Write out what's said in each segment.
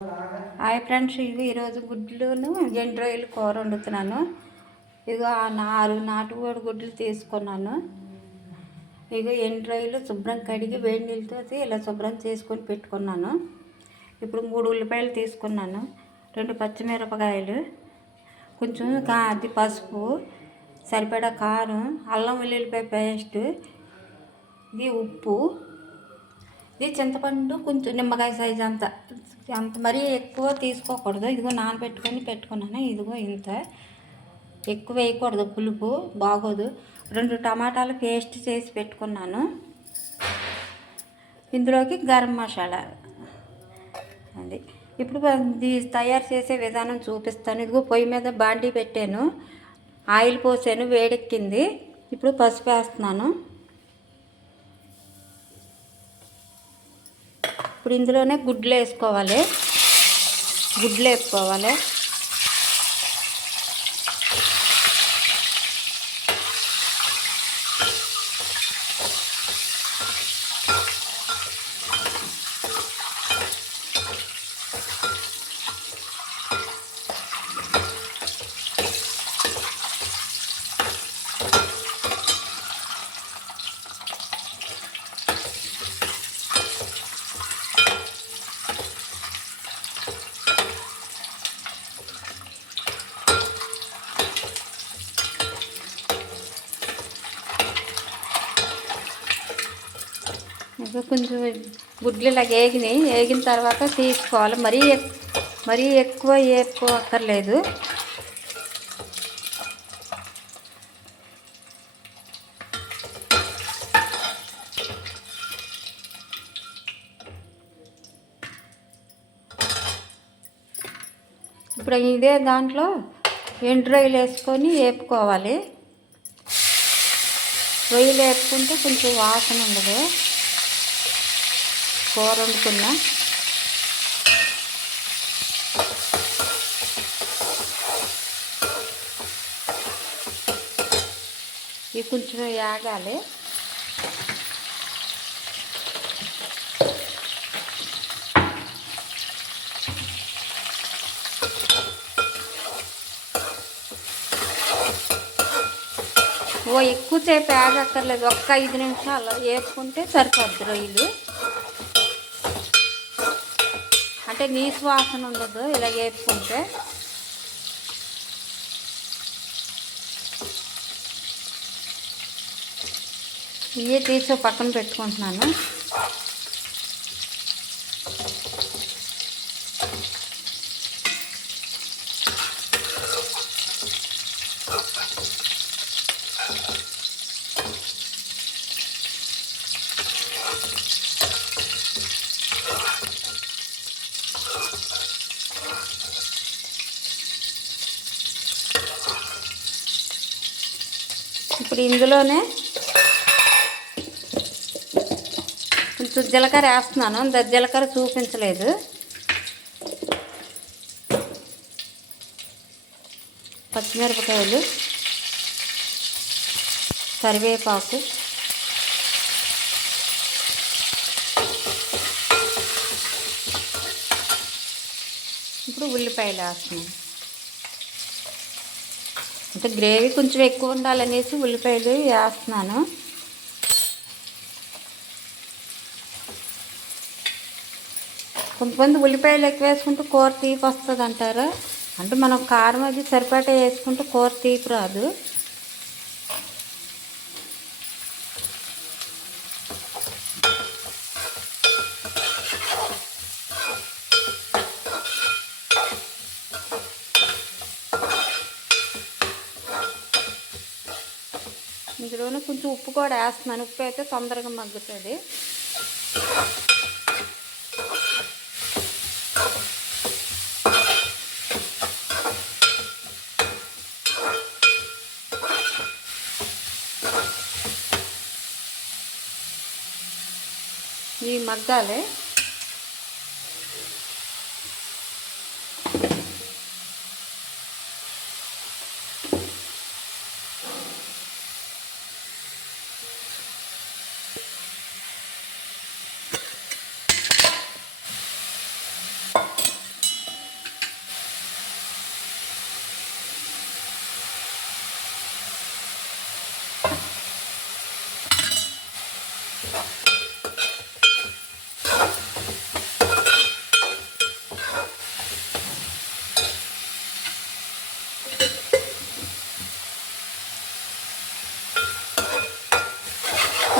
Hi friends, ఈరోజు గుడ్లును ఎండు రొయ్యలు కూర వండుతున్నాను. ఇగో 6 నాటుకోడి గుడ్లు తీసుకున్నాను. ఇగో ఎండు రొయ్యలు శుభ్రం కడిగి వేడి నీళ్ళతో ఇలా శుభ్రం చేసుకొని పెట్టుకున్నాను. ఇప్పుడు 3 ఉల్లిపాయలు తీసుకున్నాను, 2 పచ్చిమిరపకాయలు, కొంచెం అది పసుపు, సరిపడా కారం, అల్లం వెల్లుల్లిపాయ పేస్ట్, ఇది ఉప్పు, ఇది చింతపండు కొంచెం నిమ్మకాయ సైజు అంత మరీ ఎక్కువ తీసుకోకూడదు. ఇదిగో పెట్టుకున్నాను. ఇదిగో ఇంత ఎక్కువ వేయకూడదు, పులుపు బాగోదు. 2 టమాటాలు పేస్ట్ చేసి పెట్టుకున్నాను. ఇందులోకి గరం మసాలా. అది ఇప్పుడు ఇది తయారు చేసే విధానం చూపిస్తాను. ఇదిగో పొయ్యి మీద బాండీ పెట్టాను, ఆయిల్ పోసాను, వేడెక్కింది. ఇప్పుడు పసుపు వేస్తున్నాను. ఇప్పుడు ఇందులోనే గుడ్లు వేసుకోవాలి. కొంచెం గుడ్లు ఇలా వేగిన తర్వాత తీసుకోవాలి. మరీ ఎక్కువ అక్కర్లేదు. ఇప్పుడు ఇదే దాంట్లో ఎండు రొయ్యలు వేసుకొని వేపుకోవాలి. రొయ్యలు వేపుకుంటే కొంచెం వాసన ఉండదు కూర వండుకున్నా. ఇవి కొంచెం యాగాలి. ఎక్కువసేపు యాగక్కర్లేదు, ఒక్క 5 నిమిషాలు వేపుకుంటే సరిపోద్ది. రొయ్యలు అంటే నీసు వాసన ఉండదు ఇలా వేపుకుంటే. ఇవే తీసి పక్కన పెట్టుకుంటున్నాను. ఇప్పుడు ఇందులోనే కొంచెం జీలకర్ర వేస్తున్నాను. జీలకర్ర చూపించలేదు. పచ్చిమిరపకాయలు, కరివేపాకు, ఇప్పుడు ఉల్లిపాయలు వేస్తున్నాను. అంటే గ్రేవీ కొంచెం ఎక్కువ ఉండాలనేసి ఉల్లిపాయలు వేస్తున్నాను. కొంతమంది ఉల్లిపాయలు ఎక్కువ వేసుకుంటే కూర తీపి వస్తుంది అంటారు. అంటే మనం కారం అది సరిపడా వేసుకుంటే కూర తీపి రాదు. ఇందులోనే కొంచెం ఉప్పు కూడా వేస్తున్నాను. ఉప్పు అయితే తొందరగా మగ్గుతుంది. ఇవి మగ్గాలి.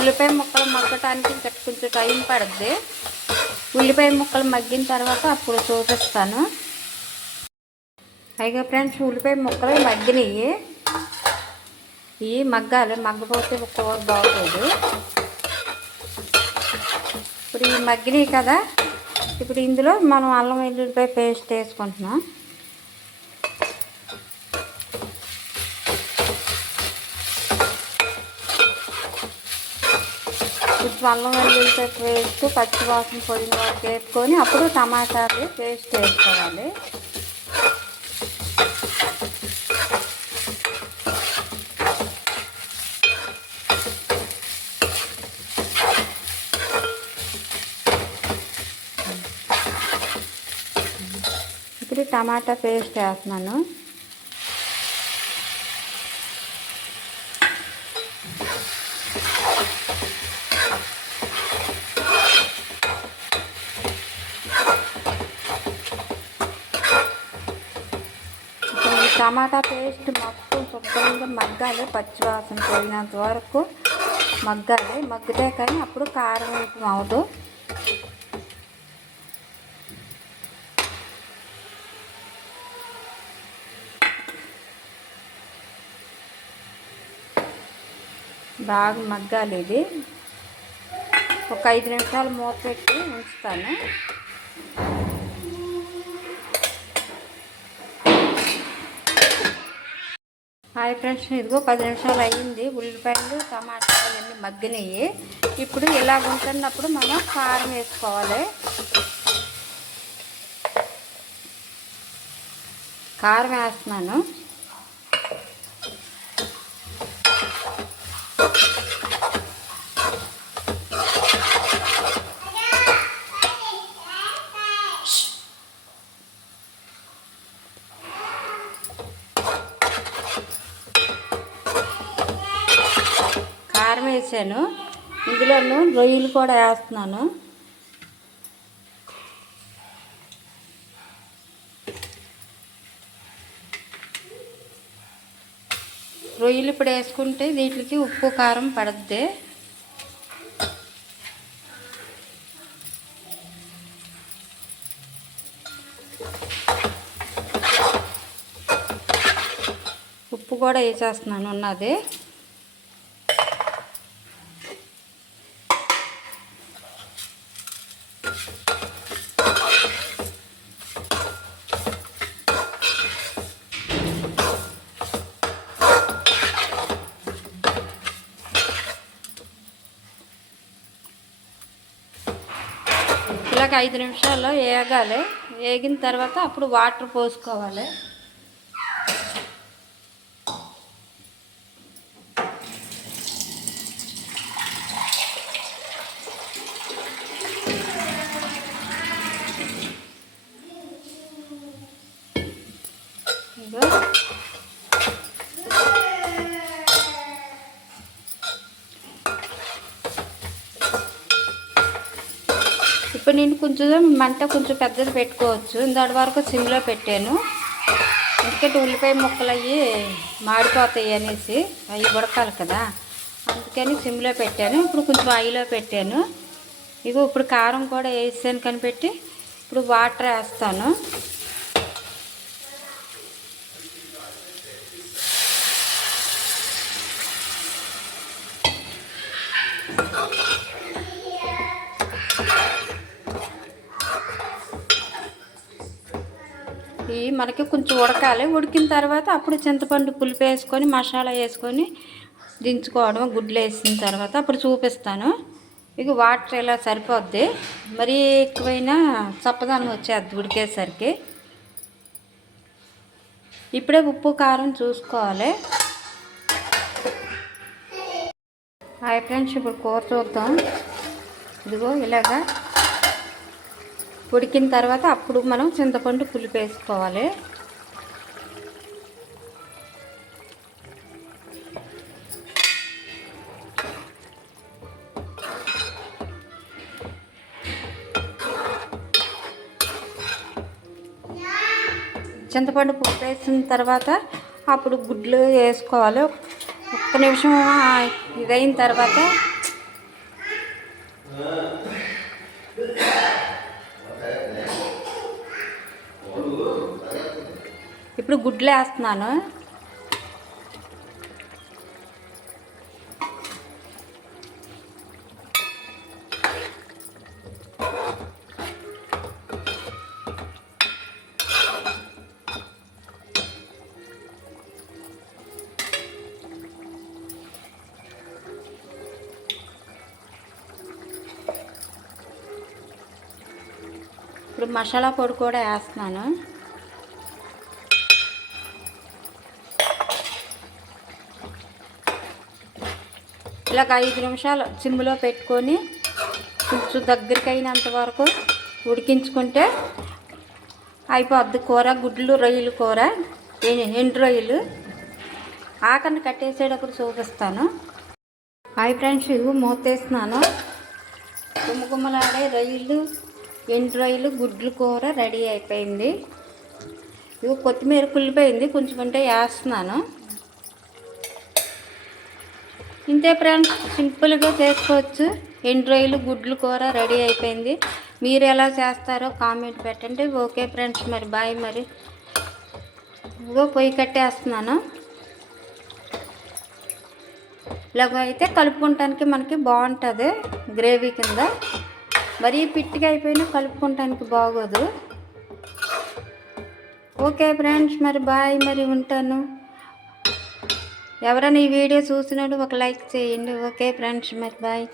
ఉల్లిపాయ ముక్కలు మగ్గటానికి ఇంకా కొంచెం టైం పడుద్ది. ఉల్లిపాయ ముక్కలు మగ్గిన తర్వాత అప్పుడు చూపిస్తాను. పైగా ఫ్రెండ్స్, ఉల్లిపాయ ముక్కలు మగ్గినవి, ఇవి మగ్గాలి, మగ్గపోతే కూర బాగుంటుంది. ఇప్పుడు ఇవి మగ్గినవి కదా, ఇప్పుడు ఇందులో మనం అల్లం వెల్లుల్లిపాయ పేస్ట్ వేసుకుంటున్నాం. ఇప్పుడు అల్లం వెల్లుల్లిపాయ పేస్ట్ పచ్చివాసన పోయిన వరకు వేసుకొని అప్పుడు టమాటా పేస్ట్ వేసుకోవాలి. ఇప్పుడు టమాటా పేస్ట్ వేస్తున్నాను. టమాటా పేస్ట్ మొత్తం శుభ్రంగా మగ్గాలి, పచ్చివాసన పోయినంత వరకు మగ్గాలి. మగ్గితే కానీ అప్పుడు కారం వేయటం అవదు. బాగా మగ్గాలి. ఇది ఒక 5 నిమిషాలు మూత పెట్టి ఉంచుతాను. హాయ్ ఫ్రెండ్స్, ఇదిగో 10 నిమిషాలు అయ్యింది. ఉల్లిపాయలు టమాటాలు అన్నీ మగ్గినాయి. ఇప్పుడు ఇలా ఉంటున్నప్పుడు మనం కారం వేసుకోవాలి. కారం వేస్తున్నాను. కారం వేసాను. ఇందులోను రొయ్యలు కూడా వేస్తున్నాను. రొయ్యలు ఇప్పుడు వేసుకుంటే వీటికి ఉప్పు కారం పడుద్ది. ఉప్పు కూడా వేసేస్తున్నాను ఉన్నది. ఇలాగ 5 నిమిషాల్లో వేగాలి. వేగిన తర్వాత అప్పుడు వాటర్ పోసుకోవాలి. ఇప్పుడు నేను మంట కొంచెం పెద్దది పెట్టుకోవచ్చు. ఇందాటి వరకు సిమ్లో పెట్టాను, ఎందుకంటే ఉల్లిపాయ ముక్కలు అవి మాడిపోతాయి అనేసి, అవి ఉడకాలి కదా, అందుకని సిమ్లో పెట్టాను. ఇప్పుడు కొంచెం హైలో పెట్టాను. ఇగో ఇప్పుడు కారం కూడా వేసాను కనిపెట్టి ఇప్పుడు వాటర్ వేస్తాను. ఇవి మనకి కొంచెం ఉడకాలి. ఉడికిన తర్వాత అప్పుడు చింతపండు పులుపు వేసుకొని మసాలా వేసుకొని దించుకోవడం. గుడ్లు వేసిన తర్వాత అప్పుడు చూపిస్తాను. ఇక వాటర్ ఇలా సరిపోద్ది, మరీ ఎక్కువైనా చప్పదనం వచ్చేద్ది ఉడికేసరికి. ఇప్పుడే ఉప్పు కారం చూసుకోవాలి. హాయ్ ఫ్రెండ్స్, ఇప్పుడు కూర చూద్దాం. ఇదిగో ఇలాగా ఉడికిన తర్వాత అప్పుడు మనం చింతపండు పులుపు వేసుకోవాలి. చింతపండు పులుపు వేసిన తర్వాత అప్పుడు గుడ్లు వేసుకోవాలి. ఒక్క నిమిషం ఇదైన తర్వాత ఇప్పుడు గుడ్లు వేస్తున్నాను. ఇప్పుడు మసాలా పొడి కూడా వేస్తున్నాను. ఇలాగ 5 నిమిషాలు సిమ్లో పెట్టుకొని కొంచెం దగ్గరికి అయినంత వరకు ఉడికించుకుంటే అయిపోద్ది కూర. గుడ్లు రొయ్యలు కూర, ఎండు రొయ్యలు. ఆకని కట్టేసేటప్పుడు చూపిస్తాను. హాయ్ ఫ్రెండ్స్, ఇవి మూతేస్తున్నాను. గుమ్మగుమ్మలాడే రొయ్యలు, ఎండు రొయ్యలు, గుడ్లు కూర రెడీ అయిపోయింది. ఇవి కొత్తిమీర కుళ్ళిపోయింది, కొంచెం ఉంటే వేస్తున్నాను. ఇంతే ఫ్రెండ్స్, సింపుల్గా చేసుకోవచ్చు. ఎండు రొయ్యలు, గుడ్లు కూర రెడీ అయిపోయింది. మీరు ఎలా చేస్తారో కామెంట్ పెట్టండి. ఓకే ఫ్రెండ్స్, మరి బాయ్. మరి ఇదిగో పొయ్యి కట్టేస్తున్నాను. ఇలాగ అయితే కలుపుకోవటానికి మనకి బాగుంటుంది గ్రేవీ కింద. మరీ పిట్టిగా అయిపోయినా కలుపుకోవటానికి బాగోదు. ఓకే ఫ్రెండ్స్, మరి బాయ్. మరి ఉంటాను. ఎవరైనా ఈ వీడియో చూసినట్టు ఒక లైక్ చేయండి. ఓకే ఫ్రెండ్స్, మరి బాయ్.